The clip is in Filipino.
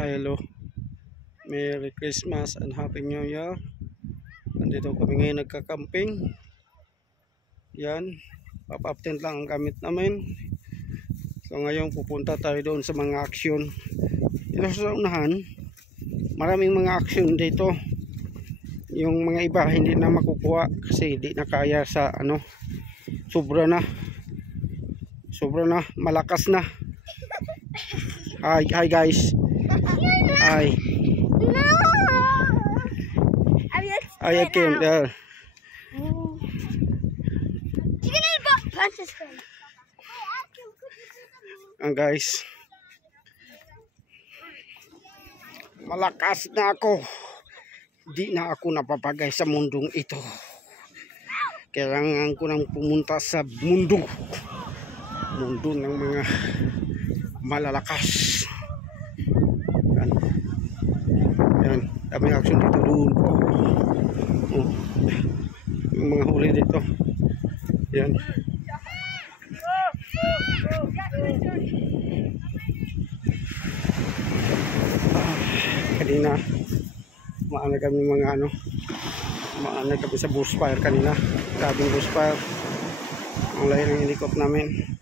Hello, Merry Christmas and Happy New Year. Nandito kami ngayon nagka-camping. Yan, pop-up tent lang ang gamit namin. So ngayon pupunta tayo doon sa mga aksyon. Dito sa unahan, maraming mga aksyon dito. Yung mga iba hindi na makukuha kasi hindi na kaya sa sobra na, malakas na. Hi guys. Hi. No. I came there. Guys, malakas na ako. Di na ako napapagay sa mundong ito. Kailangan ko nang pumunta sa mundo ng mga malalakas. Yan, daming action dito doon po. Yung mga huli dito. Yan. Kanina maana kami maana kami sa bushfire kanina. Grabing bushfire. Ang layo ng helicopter namin.